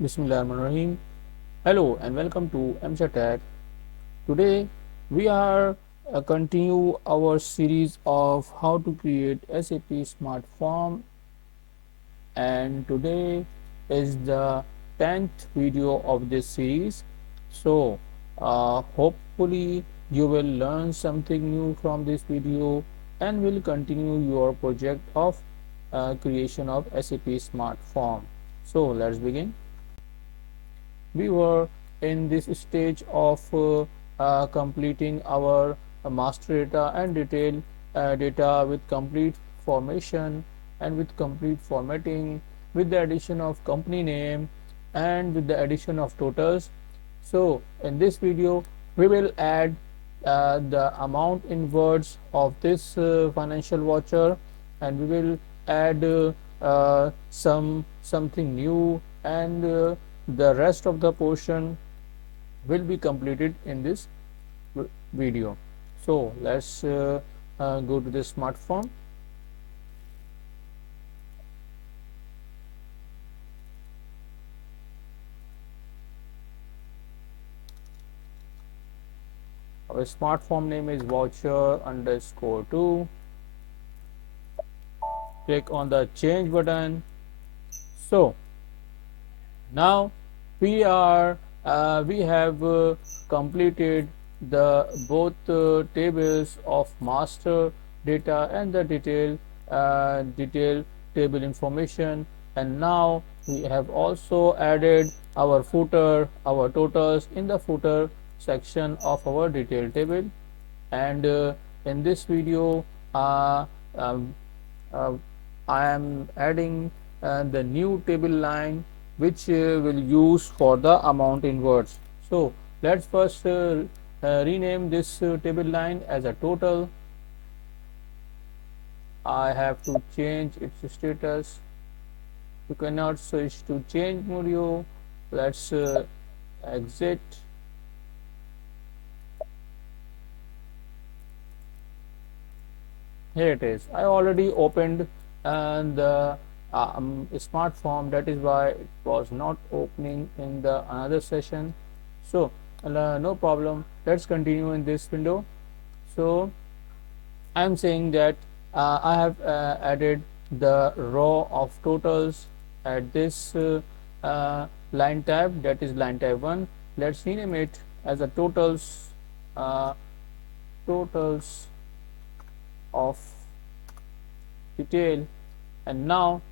Bismillahirrahmanirrahim. Hello and welcome to M.Shakir. Today we are continue our series of how to create SAP SmartForm, and today is the 10th video of this series. So hopefully you will learn something new from this video and will continue your project of creation of SAP SmartForm. So let's begin. We were in this stage of completing our master data and detail data with complete formation and with complete formatting, with the addition of company name and with the addition of totals. So in this video we will add the amount in words of this financial voucher, and we will add something new, and the rest of the portion will be completed in this video. So let's go to the SmartForm. Our SmartForm name is voucher underscore 2. Click on the change button. So now we have completed the both tables of master data and the detail table information, and now we have also added our footer, our totals in the footer section of our detail table. And in this video um, uh, I am adding the new table line which will use for the amount in words. So let's first rename this table line as a total. I have to change its status. You cannot switch to change mode. Let's exit. Here it is. I already opened the SmartForm, that is why it was not opening in the another session. So no problem, let's continue in this window. So I am saying that I have added the row of totals at this line type, that is line type 1. Let's rename it as a uh, totals of detail. And now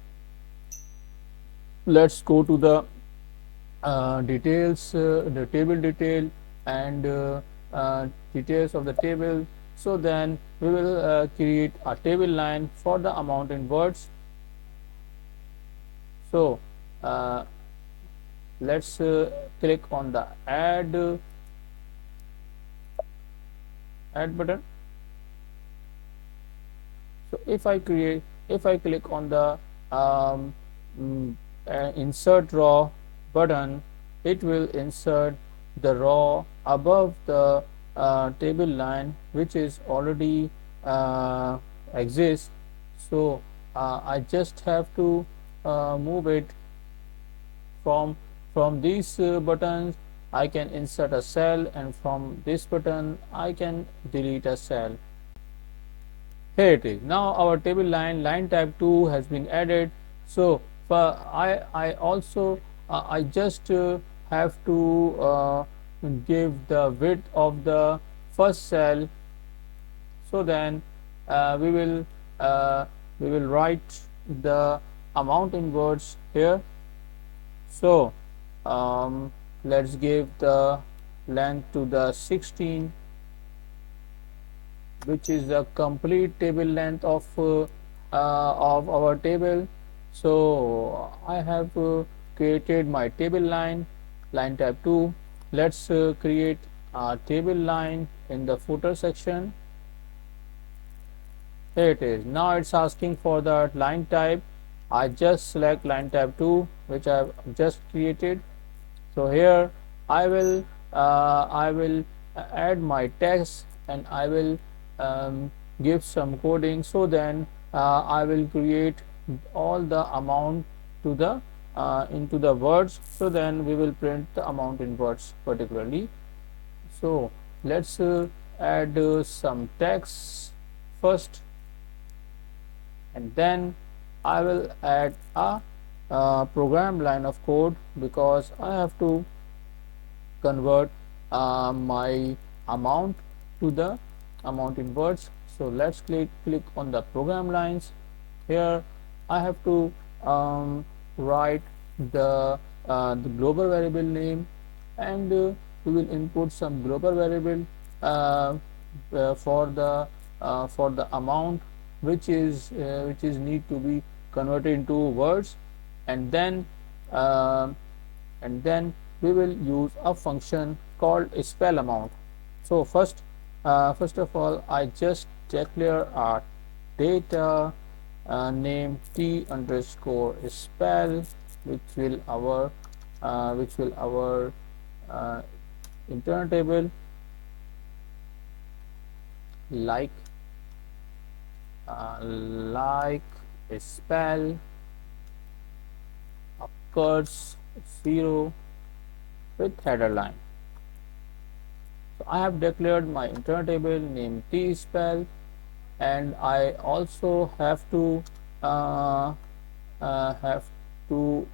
let's go to the details, the table detail and details of the table. So then we will create a table line for the amount in words. So let's click on the add button. So if I click on the insert row button, it will insert the row above the table line which is already exists. So I just have to move it from these buttons. I can insert a cell, and from this button I can delete a cell. Here it is. Now our table line type 2 has been added. So I also I just have to give the width of the first cell. So then we will write the amount in words here. So let's give the length to the 16, which is the complete table length of our table. So I have created my table line type 2. Let's create a table line in the footer section. Here it is. Now it's asking for the line type. I just select line type 2, which I have just created. So here I will add my text, and I will give some coding. So then I will create all the amount to the into the words, so then we will print the amount in words particularly. So let's add some text first, and then I will add a program line of code, because I have to convert my amount to the amount in words. So let's click on the program lines. Here I have to write the global variable name, and we will input some global variable uh, for the amount which is need to be converted into words, and then uh, we will use a function called spell amount. So first of all, I just declare our data name t underscore spell, which will our uh, internal table, like like spell occurs 0 with header line. So I have declared my internal table name t spell, and I also have to uh, have to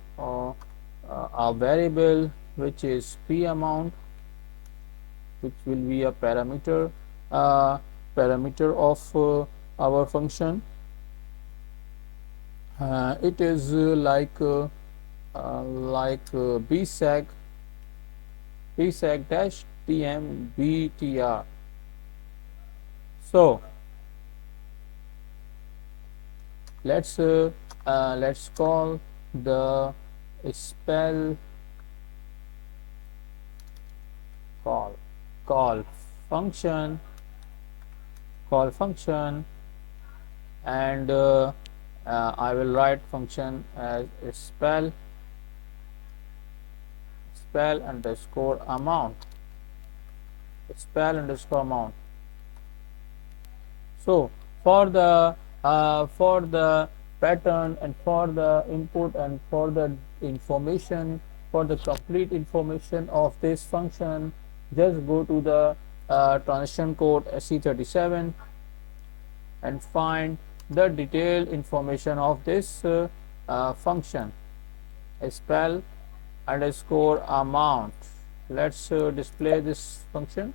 a variable which is p amount, which will be a uh, parameter of our function. It is bsag dash tm btr. So let's call the spell call function and I will write function as spell underscore amount. So for the pattern, and for the input, and for the information, for the complete information of this function, just go to the transition code SE37 and find the detailed information of this function spell underscore amount. Let's display this function.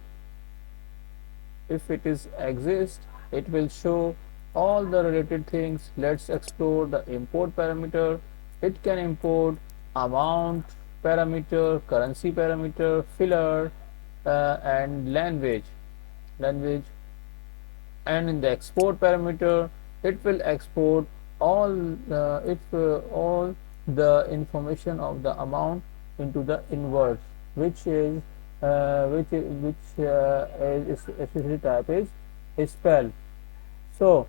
If it is exist, it will show all the related things. Let's explore the import parameter. It can import amount parameter, currency parameter, filler, and language. And in the export parameter, it will export all the information of the amount into the inverse, which is especially type is spell. So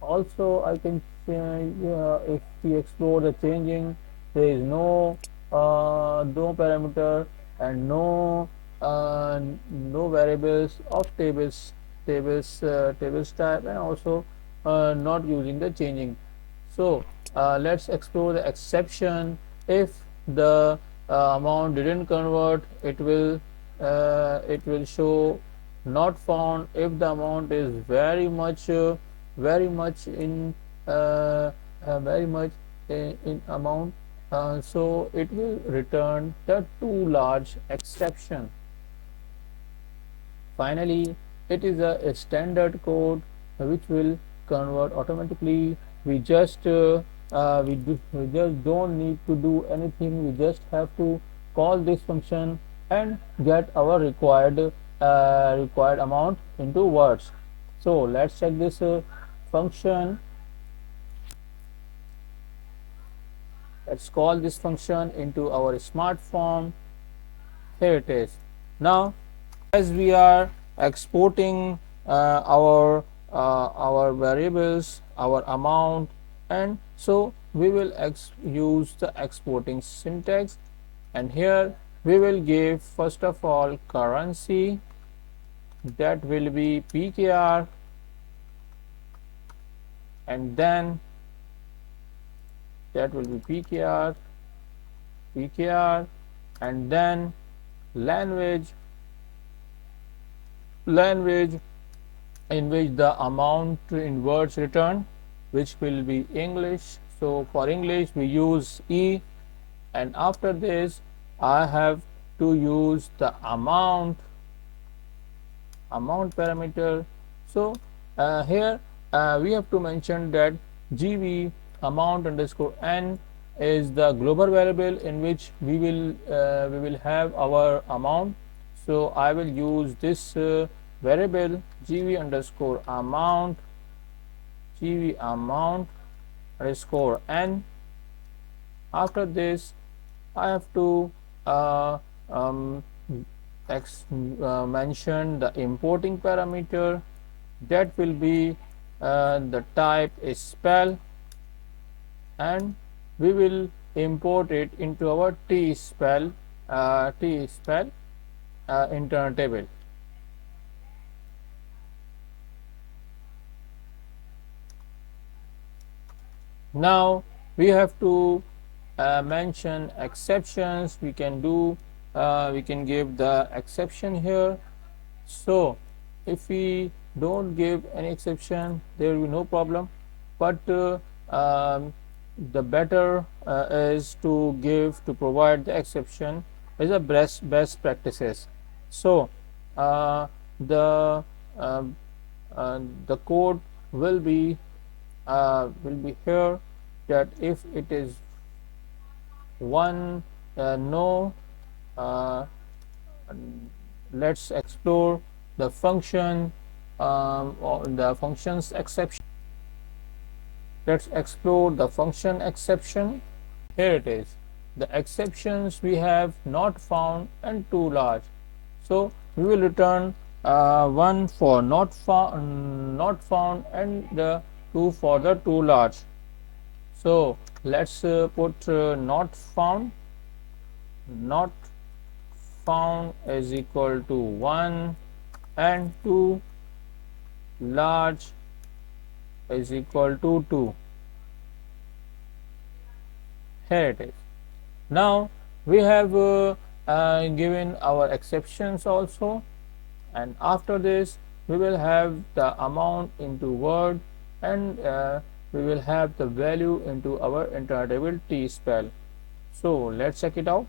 also I can if we explore the changing, there is no parameter and no variables of tables type, and also not using the changing. So let's explore the exception. If the amount didn't convert, it will show not found. If the amount is very much in amount, so it will return the too large exception. Finally, it is a standard code which will convert automatically. We just don't need to do anything. We just have to call this function and get our required amount into words. So let's check this function. Let's call this function into our SmartForm. Here it is. Now, as we are exporting our variables, our amount, and so we will use the exporting syntax, and here we will give first of all currency, that will be pkr, and then that will be pkr, pkr, and then language language in which the amount in words returned, which will be English. So for English we use E, and after this I have to use the amount parameter. So here we have to mention that gv amount underscore n is the global variable in which we will have our amount. So I will use this variable gv amount underscore n. After this I have to uh, um, mention the importing parameter, that will be the type is spell, and we will import it into our t spell internal table. Now we have to mention exceptions. We can give the exception here. So if we don't give any exception, there will be no problem, but the better is to provide the exception is a best practices. So uh, the uh, the code will be here, that if it is one no, uh, let's explore the function or the functions exception. Let's explore the function exception. Here it is. The exceptions we have not found and too large. So we will return one for not found, and the two for the too large. So let's put not found is equal to 1, and too large is equal to 2. Here it is. Now we have given our exceptions also, and after this we will have the amount into word, and we will have the value into our internal table t spell. So let's check it out.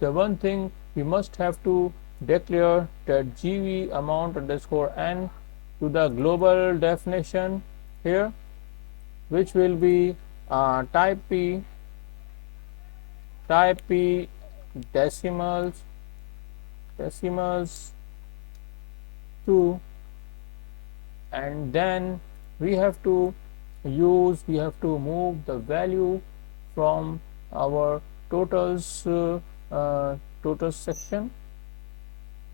The one thing we must have to declare that gv amount underscore n to the global definition here, which will be type p decimals 2, and then we have to move the value from our totals total section,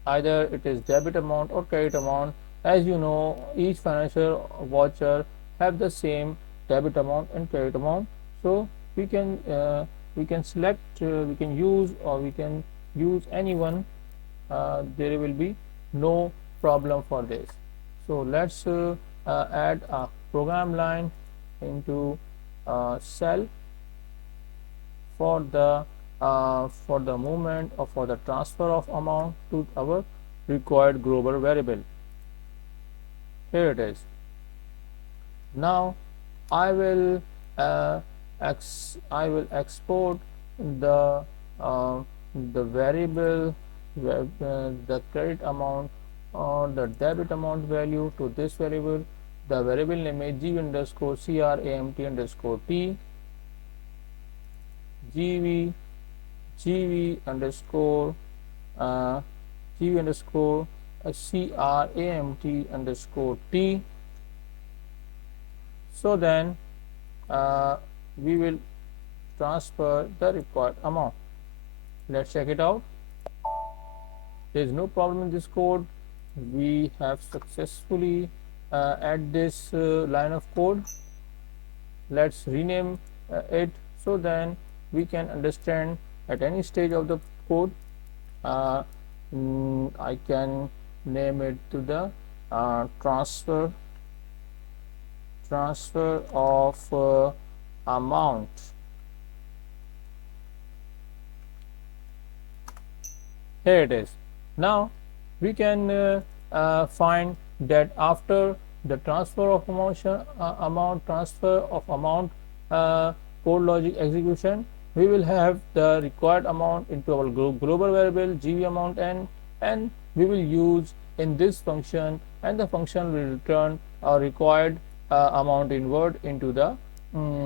either it is debit amount or credit amount. As you know, each financial voucher have the same debit amount and credit amount. So we can select, we can use, or we can use any one. There will be no problem for this. So let's add a program line into cell for the movement or for the transfer of amount to our required global variable. Here it is. Now I will export the variable, the credit amount or the debit amount value to this variable. The variable name is gv underscore cramt underscore t, gv underscore cramt underscore t. So then we will transfer the required amount. Let's check it out. There is no problem in this code. We have successfully add this line of code. Let's rename it, so then we can understand at any stage of the code. I can name it to the transfer of amount. Here it is. Now we can find that after the transfer of amount code logic execution, we will have the required amount into our global variable gv amount n, and we will use in this function, and the function will return a required amount in word into the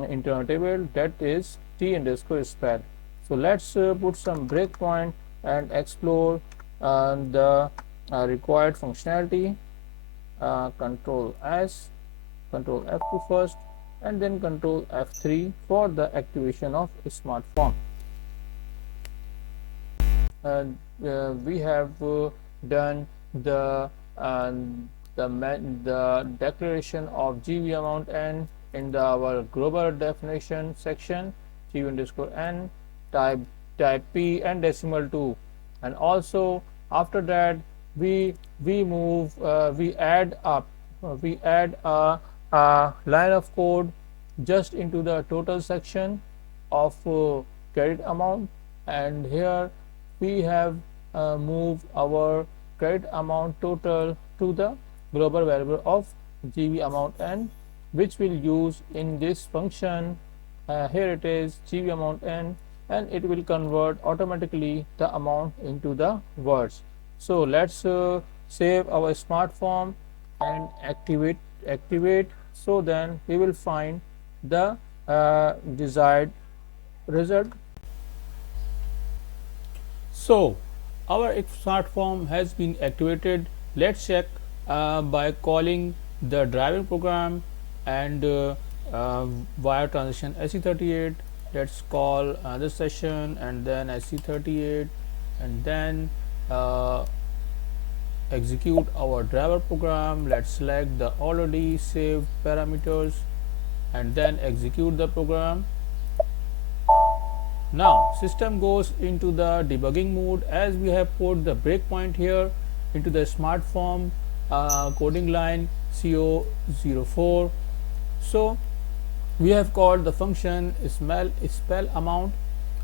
internal table, that is t underscore spell. So let's put some breakpoint and explore the required functionality. Control S, Control F2 first, and then Control F3 for the activation of SmartForm. We have done the declaration of gv amount n in our global definition section, gv underscore n, type p and decimal 2, and also after that we add a line of code just into the total section of credit amount, and here we have moved our credit amount total to the global variable of gv amount n, which we'll use in this function. Here it is, gv amount n, and it will convert automatically the amount into the words. So let's save our SmartForm and activate. So then we will find the desired result. So our SmartForm has been activated. Let's check by calling the driving program and via transaction SE38. Let's call another session and then SE38, and then execute our driver program. Let's select the already saved parameters and then execute the program. Now system goes into the debugging mode as we have put the breakpoint here into the SmartForm coding line CO04. So we have called the function spell amount,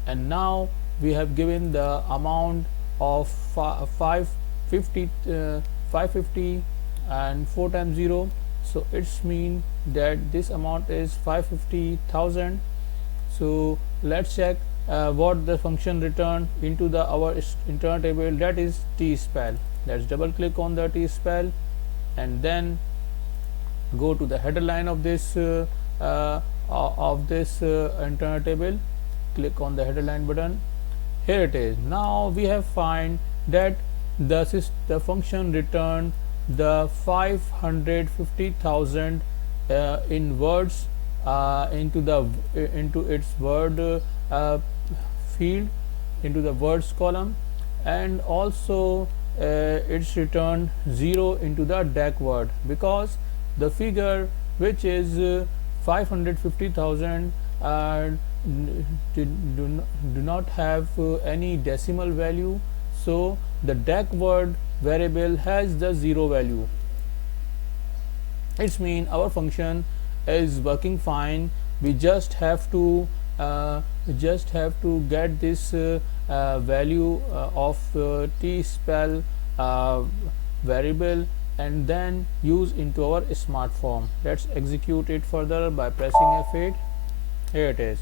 and now we have given the amount of 550 and 4 times 0, so it's mean that this amount is 550,000. So let's check what the function returned into the our internal table, that is t spell. Let's double click on the t spell and then go to the header line of this internal table. Click on the header line button. Here it is. Now we have find that the function returned the 550,000 in words into its word field, into the words column, and also it's returned 0 into the DAC word, because the figure which is 550,000 do not have any decimal value, so the DAC word variable has the 0 value. It's mean our function is working fine. We just have to get this value of t spell variable and then use into our SmartForm. Let's execute it further by pressing F8. Here it is.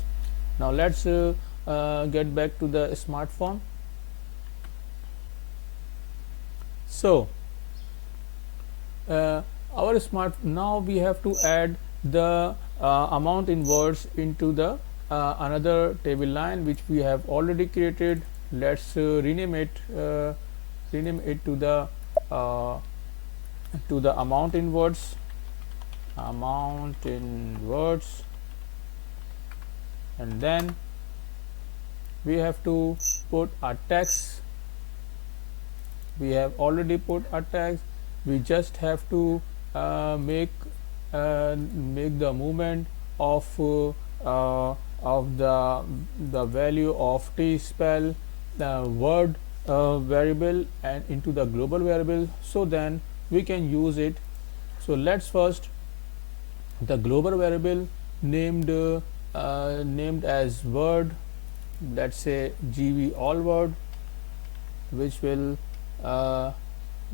Now let's get back to the SmartForm. So now we have to add the amount in words into the another table line which we have already created. Let's rename it to the amount in words, and then we have to put a text. We have already put a text. We just have to make the movement of the value of t spell word variable and into the global variable, so then we can use it. So let's first the global variable named as word, let's say gv all word, which will uh,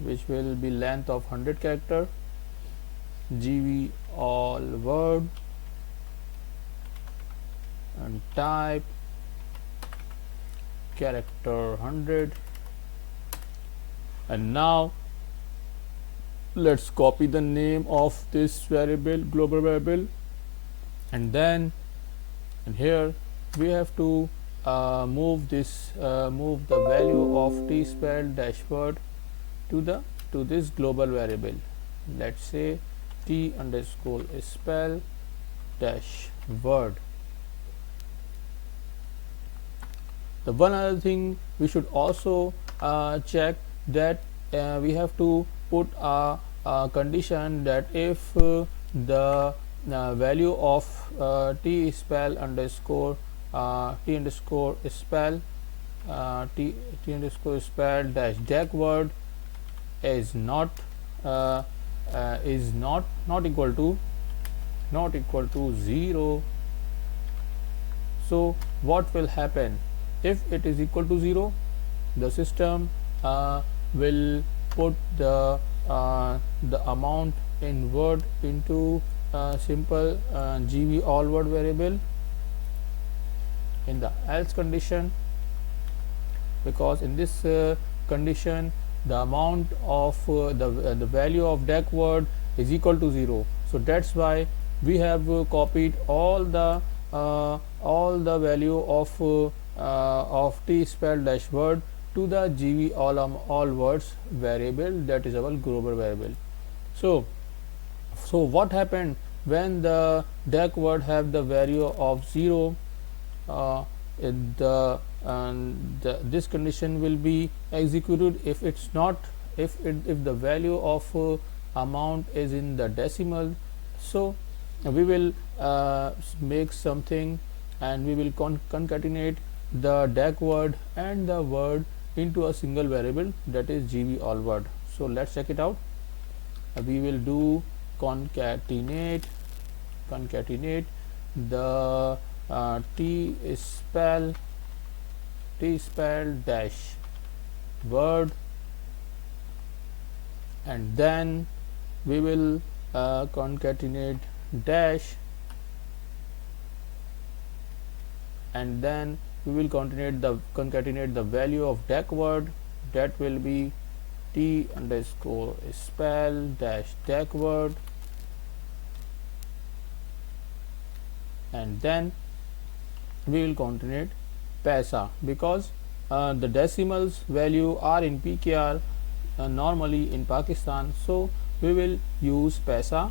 be length of 100 character. GV all word and type character 100. And now let's copy the name of this variable, global variable, and then and here we have to move the value of t spell dash word to this global variable. Let's say t underscore spell dash word. The one other thing we should also check that we have to put a condition that if the value of t spell underscore t underscore spell t underscore spell dash deck word is not equal to 0. So what will happen if it is equal to 0? The system will put the amount in word into simple GV all word variable in the else condition, because in this condition the amount of the value of deck word is equal to 0. So that's why we have copied all the value of t spell dash word to the GV all words variable, that is our global variable. So what happened when the deck word have the value of 0? This condition will be executed if it's not if the value of amount is in the decimal. So we will make something and we will concatenate the deck word and the word into a single variable, that is GV all word. So let's check it out. We will do concatenate the t spell dash word, and then we will concatenate dash, and then we will concatenate the value of deck word, that will be t underscore spell dash deck word, and then we will concatenate paisa, because the decimals value are in PKR normally in Pakistan, so we will use paisa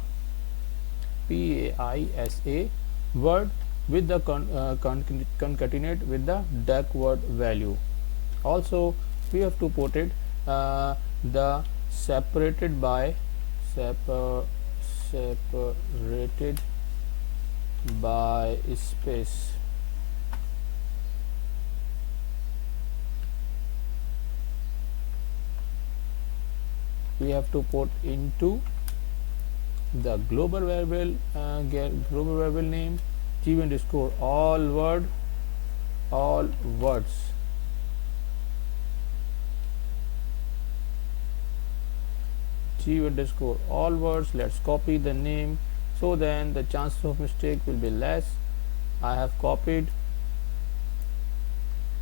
PAISA word with the concatenate with the deck word value. Also we have to put it the separated by space. We have to put into the global variable name GV underscore all words, GV underscore all words. Let's copy the name, so then the chances of mistake will be less. I have copied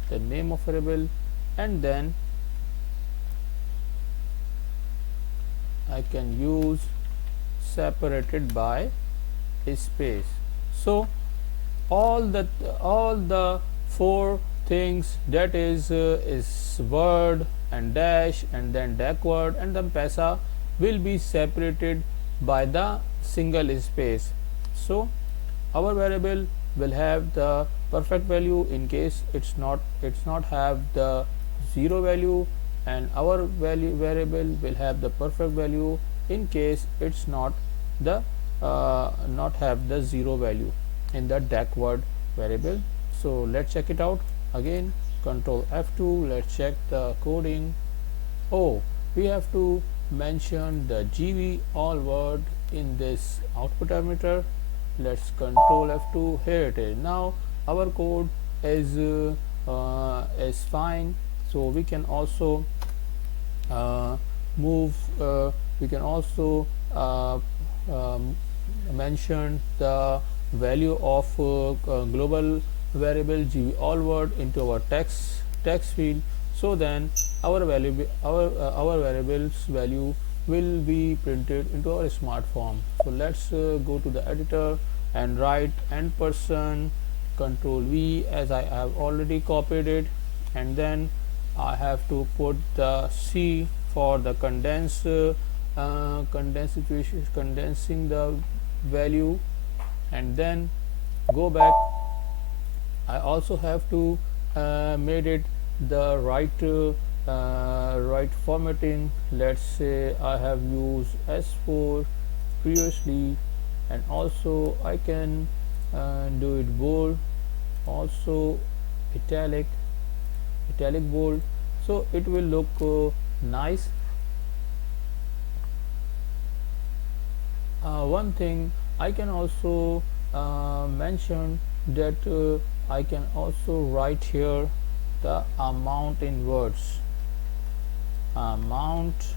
the name of variable, and then I can use separated by space. So all the four things, that is word and dash and then deck word and then paisa, will be separated by the single space. So our variable will have the perfect value in case it's not have the 0 value, and our variable will have the perfect value in case it's not have the 0 value in the deck word variable. So let's check it out again. Control F2. Let's check the coding. Oh, we have to mention the GV all word in this output parameter. Let's Control F2. Here it is. Now our code is fine. So we can also uh, move we can also um, mention the value of global variable gv all word into our text field. So then our variables value will be printed into our smart form. So let's go to the editor and write n person control v, as I have already copied it, and then I have to put the C for the condensing the value, and then go back. I also have to made it the right formatting. Let's say I have used S4 previously, and also I can do it bold, also italic bold, so it will look nice. One thing I can also mention that I can also write here the amount in words, amount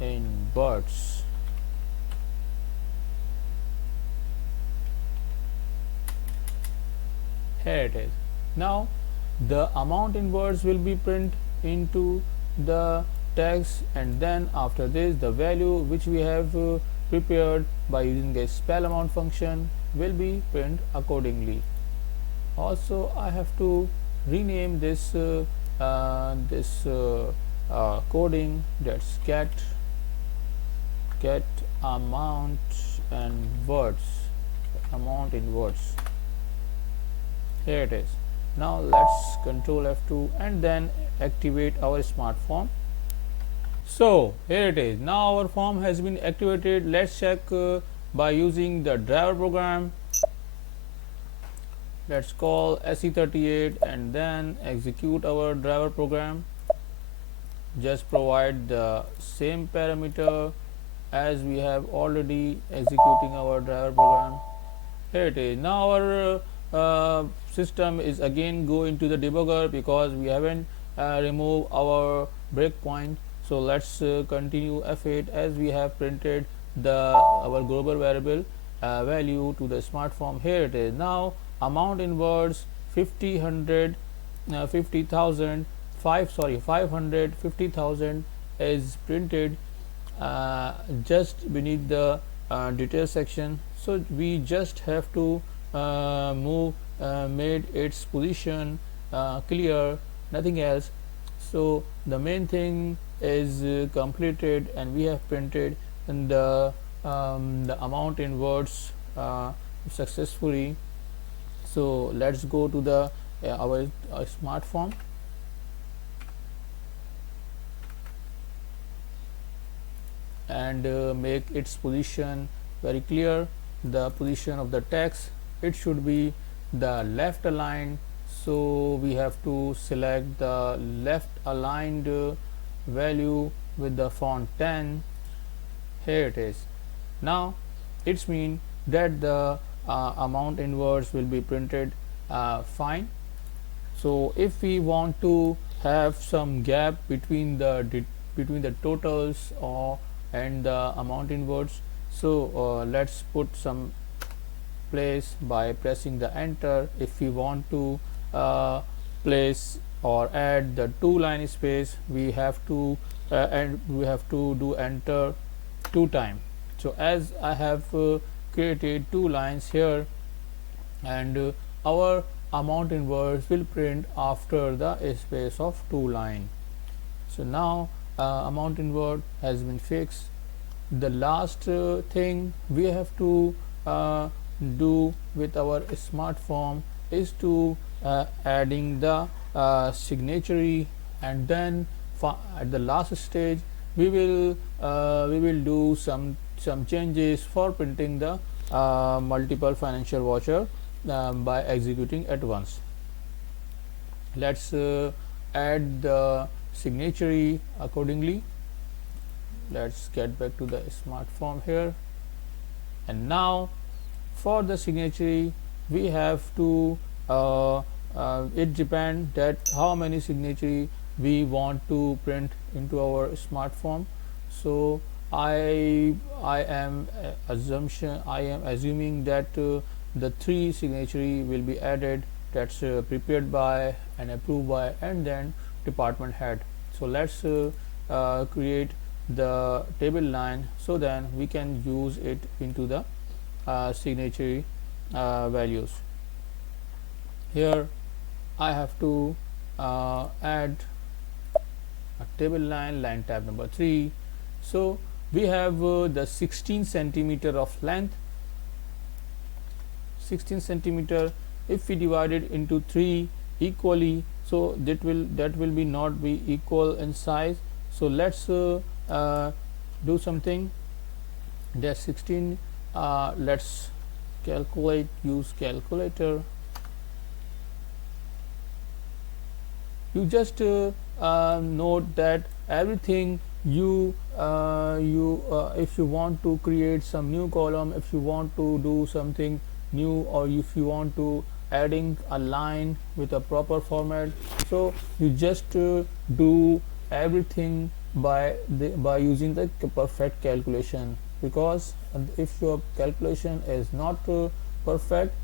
in words. Here it is. Now the amount in words will be print into the text, and then after this the value which we have prepared by using a spell amount function will be print accordingly. Also I have to rename this coding, that's get amount and words, amount in words. Here it is. Now let's control F2 and then activate our smart form. So here it is. Now our form has been activated. Let's check by using the driver program. Let's call SE38 and then execute our driver program. Just provide the same parameter as we have already executing our driver program. Here it is. Now our system is again go into the debugger because we haven't removed our breakpoint. So let's continue F8 as we have printed our global variable value to the smart form. Here it is. Now amount in words 50, 100, 50,000, 550,000 is printed just beneath the detail section. So we just have to made its position clear, nothing else. So the main thing is completed, and we have printed in the amount in words successfully. So let's go to the our smart form. And make its position very clear. The position of the text, it should be the left aligned, so we have to select the left aligned value with the font 10. Here it is. Now it's mean that the amount in words will be printed fine. So if we want to have some gap between the totals or and the amount in words, so let's put some place by pressing the enter. If we want to place or add the 2 line space, we have to do enter 2 times. So as I have created 2 lines here, and our amount in words will print after the space of 2 line. So now amount in word has been fixed. The last thing we have to do with our smart form is to adding the signature, and then at the last stage we will do some changes for printing the multiple financial voucher by executing at once. Let's add the signature accordingly. Let's get back to the smart form here, and now for the signature we have to it depends that how many signature we want to print into our smart form. So I am assuming that the three signature will be added, that's prepared by and approved by and then department head. So let's create the table line so then we can use it into the signature values. Here I have to add a table line tab number 3. So we have the 16 centimeter of length, 16 centimeter. If we divide it into 3 equally, so that will be not be equal in size. So let's do something. That's 16. Let's calculate, use calculator. You just note that everything if you want to create some new column, if you want to do something new, or if you want to adding a line with a proper format, so you just do everything by using the perfect calculation. Because if your calculation is not perfect,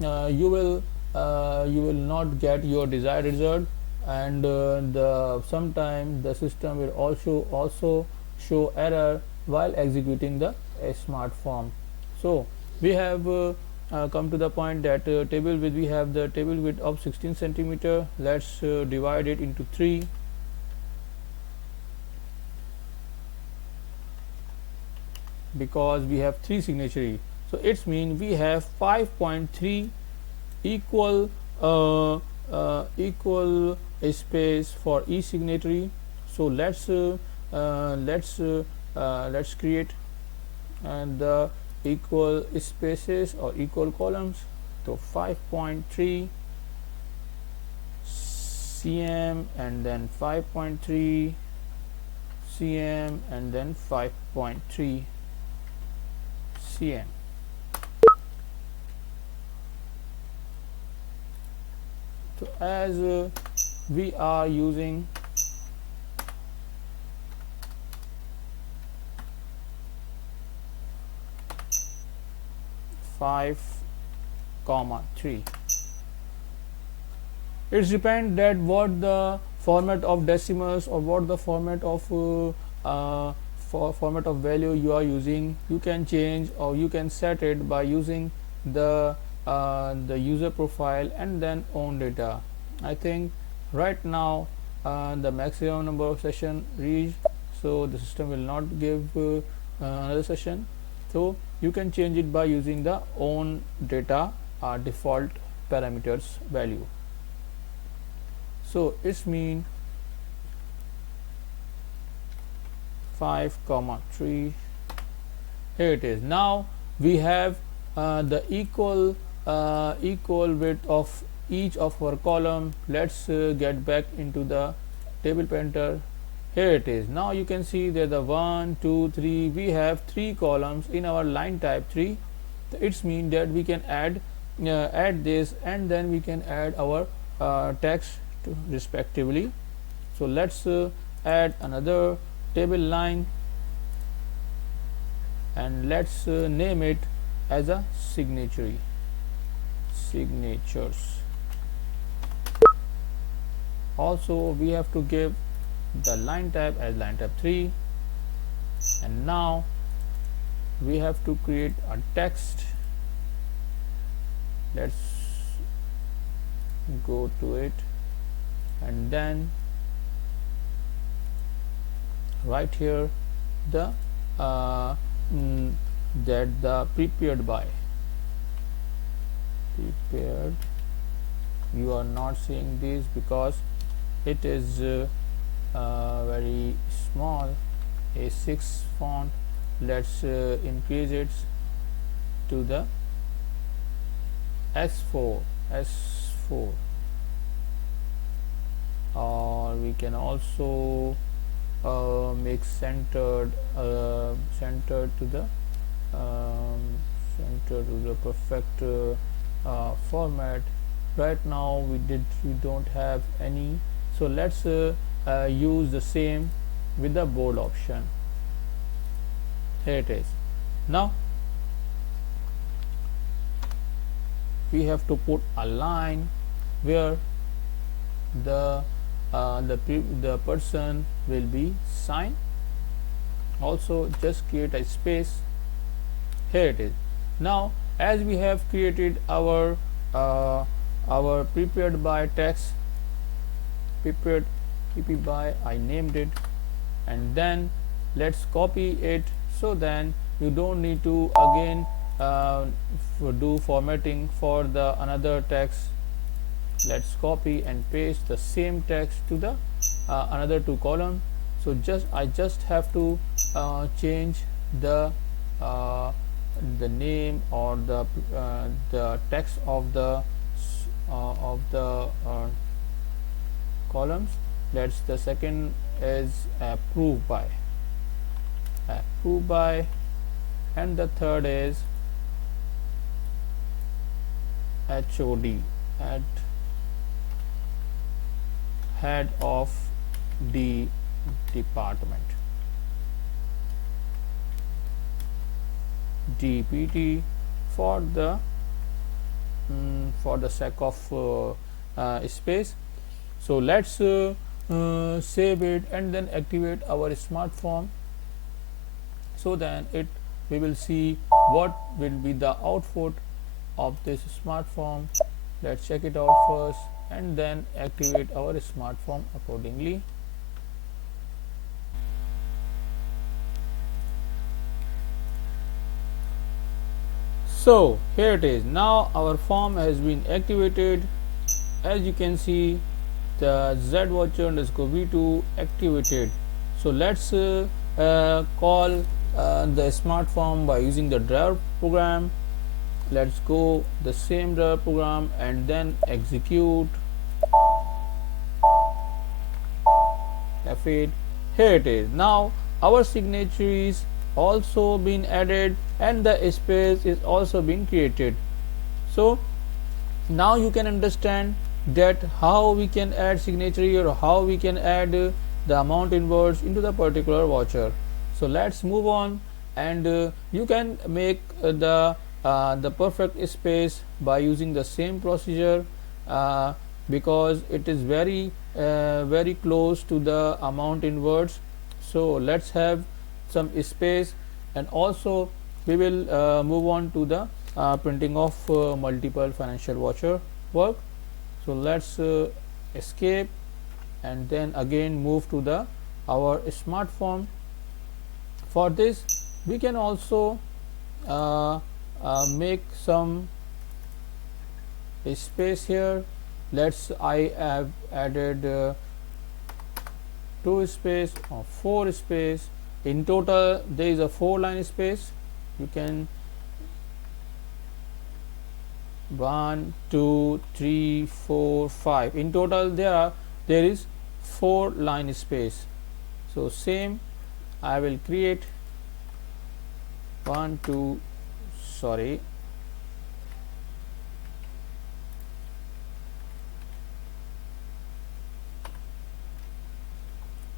you will not get your desired result, and the sometime the system will also show error while executing the smart form. So we have come to the point that table width, we have the table width of 16 centimeter. Let's divide it into 3. Because we have 3 signatory, so it's mean we have 5.3 equal equal space for each signatory. So let's create the equal spaces or equal columns. So 5.3 cm and then 5.3 cm and then 5.3 cm. So as we are using 5,3, it depends that what the format of decimals or what the format of format of value you are using. You can change or you can set it by using the user profile and then own data. I think right now the maximum number of session reached, so the system will not give another session. So you can change it by using the own data default parameters value. So it's mean 5,3. Here it is. Now we have the equal width of each of our column. Let's get back into the table painter. Here it is. Now you can see that the 1 2 3, we have 3 columns in our line type 3. It's mean that we can add this, and then we can add our text respectively. So let's add another table line and let's name it as a signatures. Also we have to give the line type as line type 3, and now we have to create a text. Let's go to it and then right here the that the prepared by. You are not seeing this because it is very small, A6 font. Let's increase it to the S4, or we can also make centered to the perfect format. right now we don't have any, so let's use the same with the bold option. Here it is. Now we have to put a line where the person will be signed. Also just create a space. Here it is. Now as we have created our prepared by text, prepared pp by, I named it, and then let's copy it, so then you don't need to again do formatting for the another text. Let's copy and paste the same text to the another two column. So I just have to change the name or the text of the columns. Let's, the second is approved by, and the third is HOD, at head of the department, DPT, for the sake of space. So let's save it and then activate our SmartForm, so then we will see what will be the output of this SmartForm. Let's check it out first and then activate our SmartForm accordingly. So here it is. Now our form has been activated. As you can see, the Z voucher underscore V2 activated. So let's call the SmartForm by using the driver program. Let's go the same driver program and then execute F8. Here it is. Now our signature is also been added and the space is also been created. So now you can understand that how we can add signature or how we can add the amount inwards into the particular voucher. So let's move on, and you can make the perfect space by using the same procedure because it is very close to the amount inwards. So let's have some space, and also we will move on to the printing of multiple financial voucher work. So let's escape and then again move to the our SmartForm. For this we can also make some space here. I have added 2 space or 4 space. In total there is a 4 line space. You can 1 2 3 4 5. In total there is 4 line space. So same I will create 1 2 sorry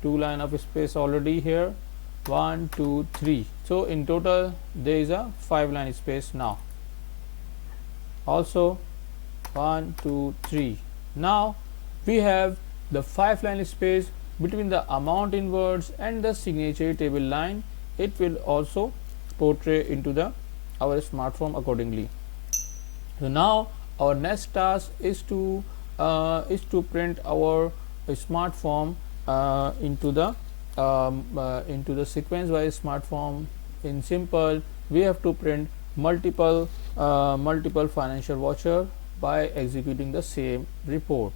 2 line of space already here, 1 2 3. So in total there is a 5 line space now. Also 1 2 3. Now we have the 5 line space between the amount inwards and the signature table line. It will also portray into the our SmartForm accordingly. So now our next task is to print our SmartForm into the sequence wise SmartForm. In simple, we have to print multiple financial voucher by executing the same report.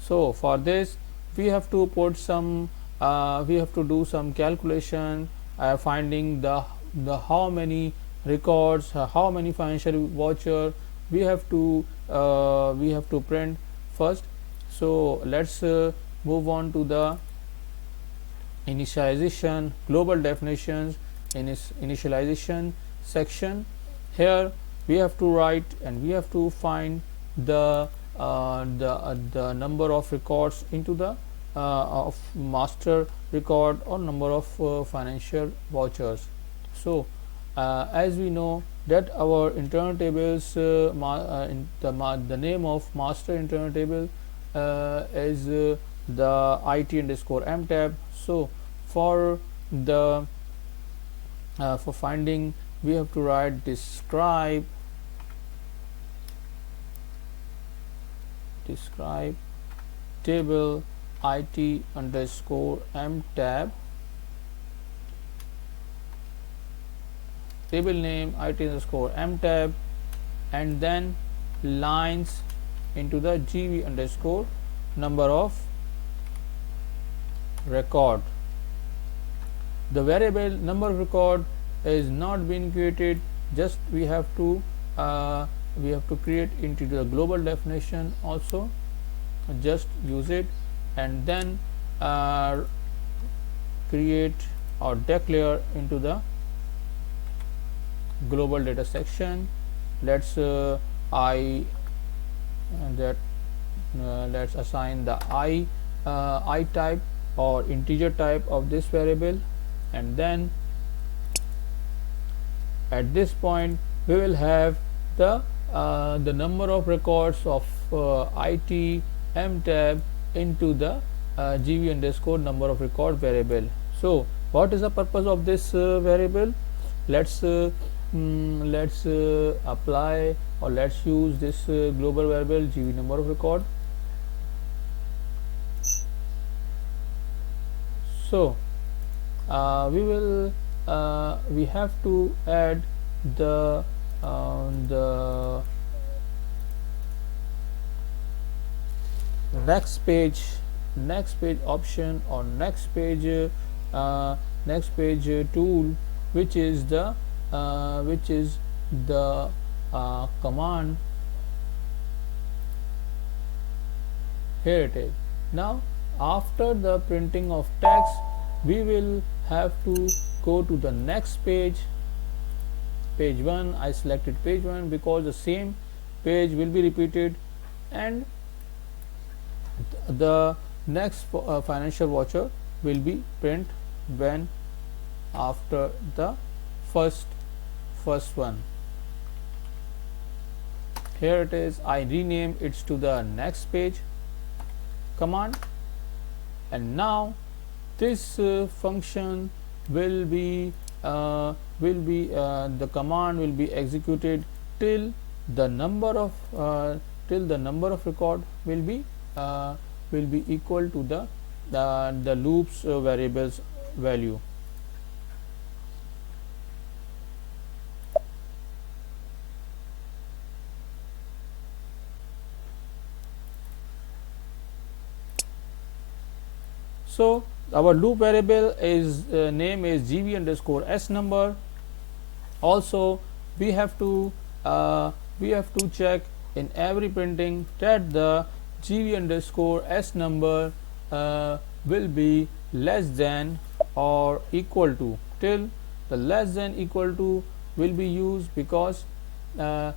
So for this we have to put some we have to do some calculation finding the how many records, how many financial voucher we have to print first. So let's move on to the initialization, global definitions in its initialization section. Here we have to write and we have to find the the number of records into the of master record or number of financial vouchers. So as we know that our internal tables the name of master internal table is the IT underscore M tab. So for the for finding, we have to write describe table IT underscore M tab, table name IT underscore M tab, and then lines into the GV underscore number of record. The variable number of record is not being created, just we have to create into the global definition also, just use it, and then create or declare into the global data section. Let's I that let's assign the I type or integer type of this variable, and then at this point we will have the number of records of IT M tab into the GV underscore number of record variable. So what is the purpose of this variable? Let's apply or let's use this global variable GV number of record. So we have to add the next page option or next page tool, which is the command. Here it is. Now after the printing of text, we will have to go to the next page 1. I selected page 1 because the same page will be repeated, and the next financial voucher will be print when after the first one. Here it is. I rename it to the next page command, and now this function will be the command will be executed till the number of record will be equal to the loops variables value. So our loop variable is name is GV underscore S number. Also we have to check in every printing that the GV underscore S number will be less than or equal to. Till the less than equal to will be used because the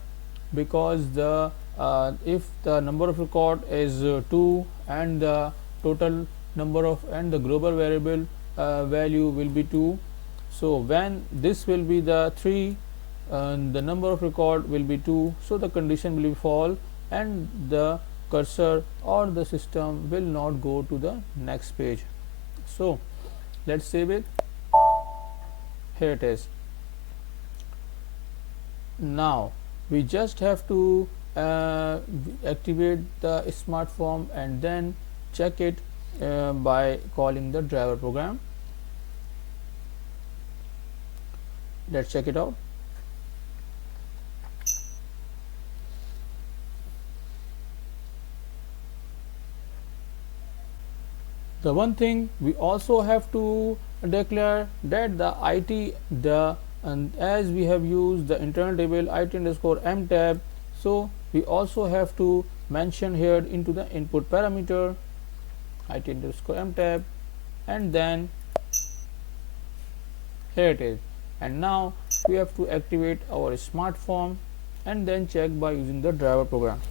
if the number of record is 2 and the total number of and the global variable value will be 2, so when this will be the 3 the number of record will be 2, so the condition will be false and the cursor or the system will not go to the next page. So let's save it. Here it is. Now we just have to activate the SmartForm and then check it by calling the driver program. Let's check it out. The one thing we also have to declare that the IT and as we have used the internal table IT underscore M tab, so we also have to mention here into the input parameter IT underscore M tab, and then here it is. And now we have to activate our SmartForm and then check by using the driver program.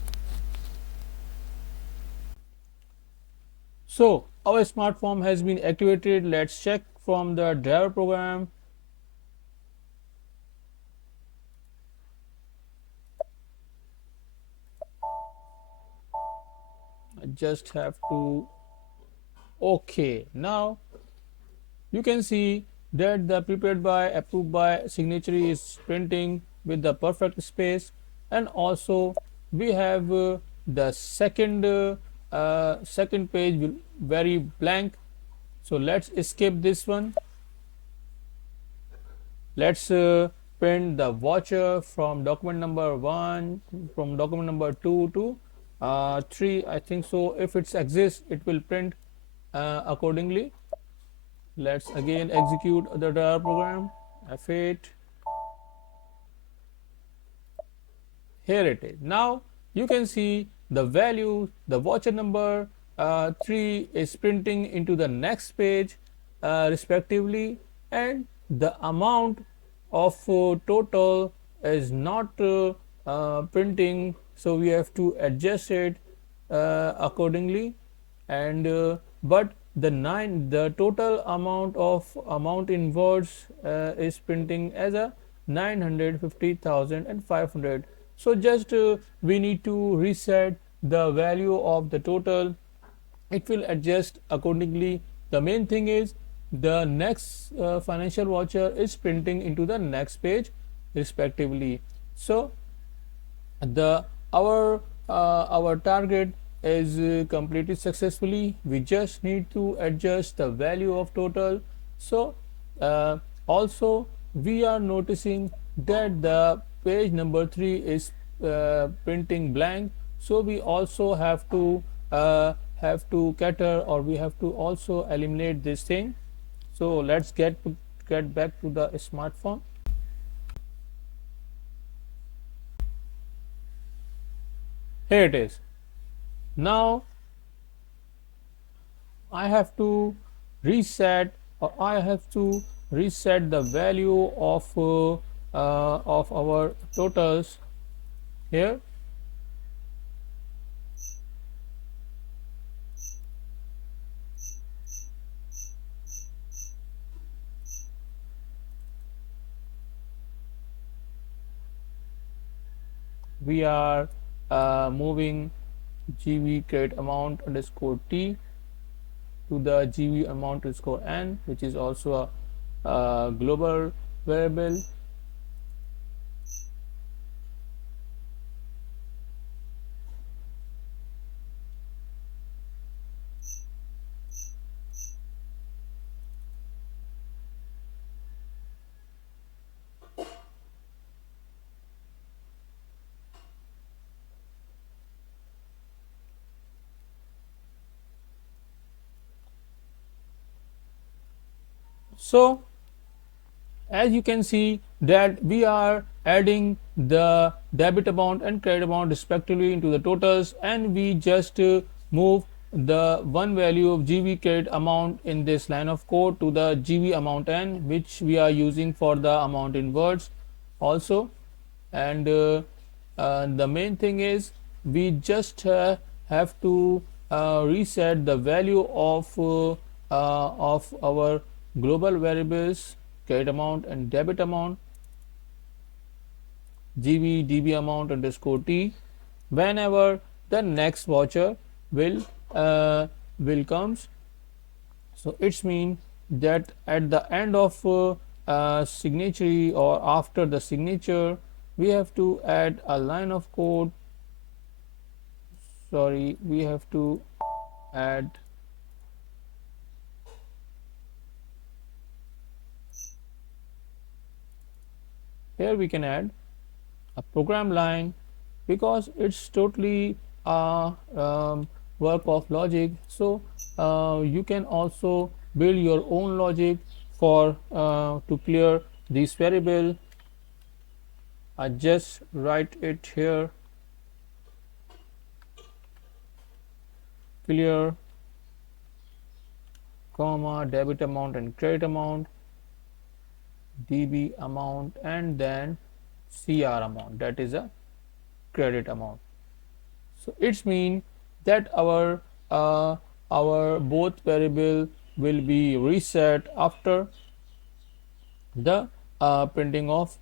So our smart form has been activated. Let's check from the driver program. I just have to okay. Now you can see that the prepared by approved by signature is printing with the perfect space, and also we have the second page will very blank. So let's escape this one. Let's print the voucher from document number 1, from document number 2 to 3, I think so. If it exists, it will print accordingly. Let's again execute the driver program. F8. Here it is. Now you can see the value, the voucher number 3 is printing into the next page respectively, and the amount of total is not printing, so we have to adjust it accordingly. And but the total amount in words is printing as a 950,500. So just we need to reset the value of the total. It will adjust accordingly. The main thing is the next financial voucher is printing into the next page respectively. So the our target is completed successfully. We just need to adjust the value of total. So also we are noticing that the page number 3 is printing blank, so we also have to cater, or we have to also eliminate this thing. So let's get back to the smartphone. Here it is. Now I have to reset, or I have to reset the value of our totals here. We are moving GV credit amount underscore T to the GV amount underscore N, which is also a global variable. So as you can see that we are adding the debit amount and credit amount respectively into the totals, and we just move the one value of GV credit amount in this line of code to the GV amount N, which we are using for the amount in words also. And the main thing is we just have to reset the value of our global variables credit amount and debit amount, GV DB amount underscore T, whenever the next voucher will comes. So it's mean that at the end of signature, or after the signature, we have to add a line of code. Sorry, we have to add here, we can add a program line, because it's totally work of logic. So you can also build your own logic for to clear this variable. I just write it here, clear comma debit amount and credit amount, DB amount, and then CR amount, that is a credit amount. So it's mean that our both variable will be reset after the printing of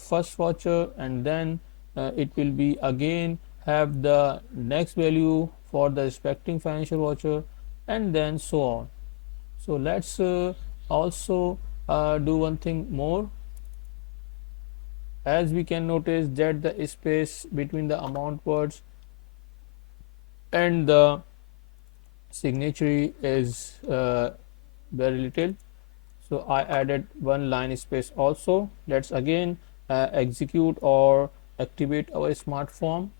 first voucher, and then it will be again have the next value for the respecting financial voucher, and then so on. So let's also do one thing more. As we can notice that the space between the amount words and the signature is very little, so I added one line space also. Let's again execute or activate our smart form.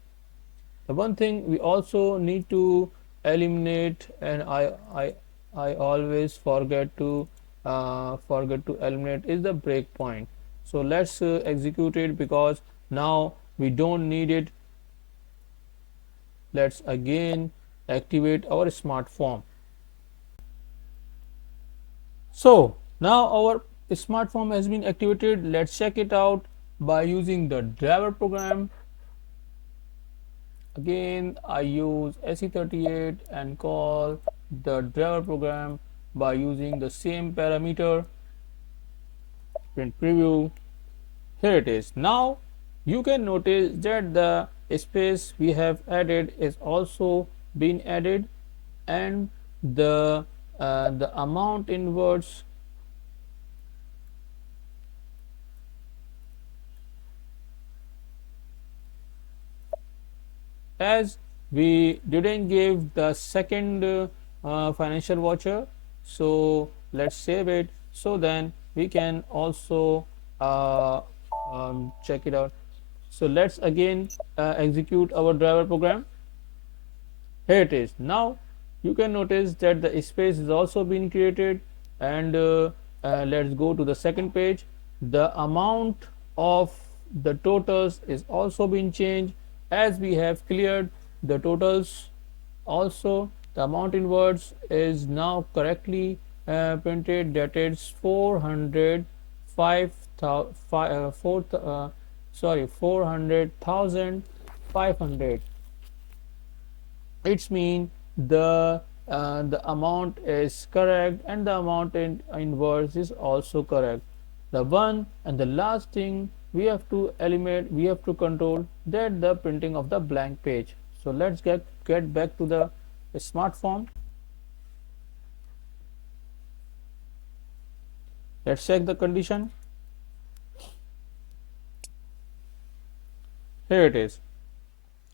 The one thing we also need to eliminate, and I always forget to eliminate, is the breakpoint. So let's execute it because now we don't need it. Let's again activate our smart form. So now our smart form has been activated. Let's check it out by using the driver program. Again I use SE38 and call the driver program by using the same parameter. Print preview. Here it is. Now you can notice that the space we have added is also been added, and the amount in words as we didn't give the second financial voucher. So let's save it, so then we can also uh, check it out. So let's again execute our driver program. Here it is. Now you can notice that the space is also been created, and let's go to the second page. The amount of the totals is also been changed, as we have cleared the totals. Also the amount in words is now correctly printed, that is 400,500. It's mean the amount is correct, and the amount in words is also correct. The one and the last thing we have to eliminate, we have to control that the printing of the blank page. So let's get back to the smart form. Let's check the condition. Here it is.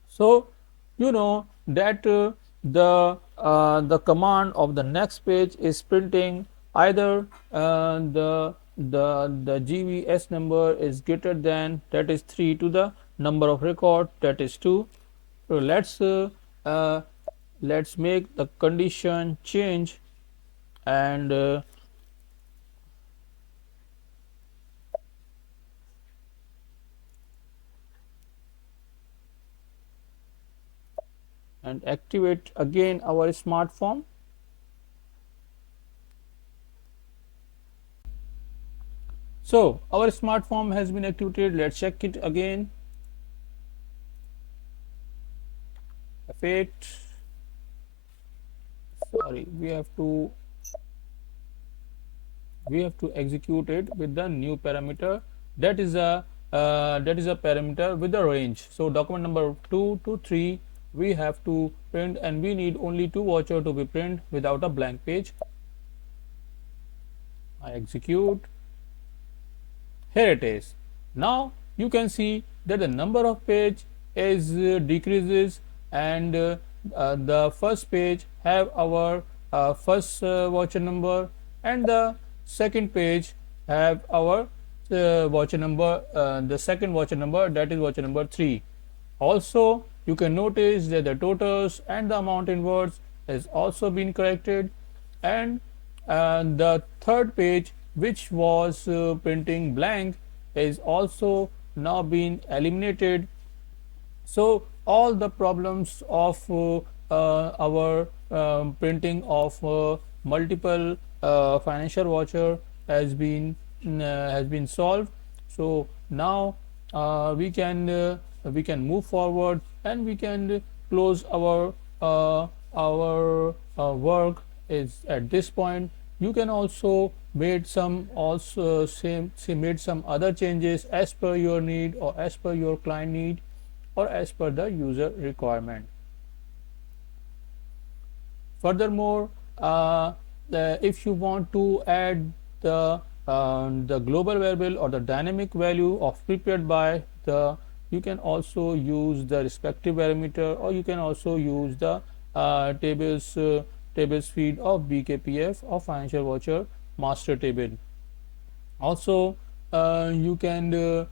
So you know that the command of the next page is printing either the GVS number is greater than, that is 3, to the number of record, that is 2. So uh, let's make the condition change, and activate again our smart form. So our smart form has been activated. Let's check it again. F8. Sorry, we have to execute it with the new parameter, that is a parameter with the range. So document number 2 to 3 we have to print, and we need only 2 voucher to be print without a blank page. I execute. Here it is. Now you can see that the number of page is decreases, and the first page have our first voucher number, and the second page have our voucher number, the second voucher number, that is voucher number 3. Also you can notice that the totals and the amount in words has also been corrected, and the third page, which was printing blank, is also now been eliminated. So all the problems of our printing of multiple financial voucher has been solved. So now we can move forward, and we can close our is at this point. You can also made some other changes as per your need or as per your client need or as per the user requirement. Furthermore, if you want to add the global variable or the dynamic value of prepared by the, you can also use the respective parameter, or you can also use the tables feed of BKPF or financial voucher master table. Also, you can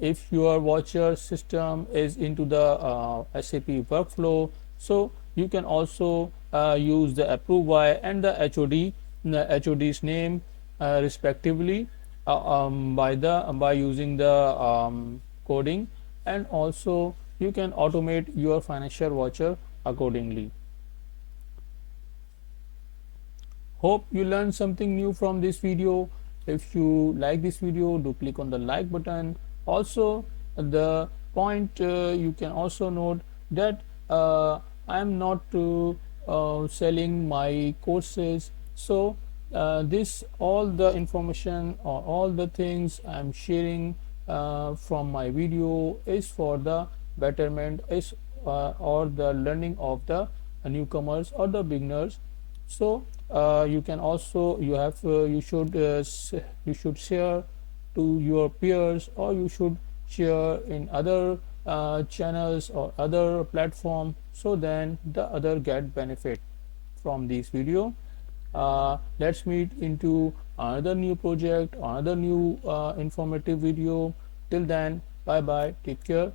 if your watcher system is into the SAP workflow, so you can also use the approve by and the HOD's name respectively by using the coding, and also you can automate your financial watcher accordingly. Hope you learned something new from this video. If you like this video, do click on the like button. Also, the point you can also note that I am not selling my courses. So this all the information or all the things I am sharing from my video is for the betterment is or the learning of the newcomers or the beginners. So you can also you should share to your peers, or you should share in other channels or other platform, so then the other get benefit from this video. Let's meet into another new project, another new informative video. Till then, bye bye, take care.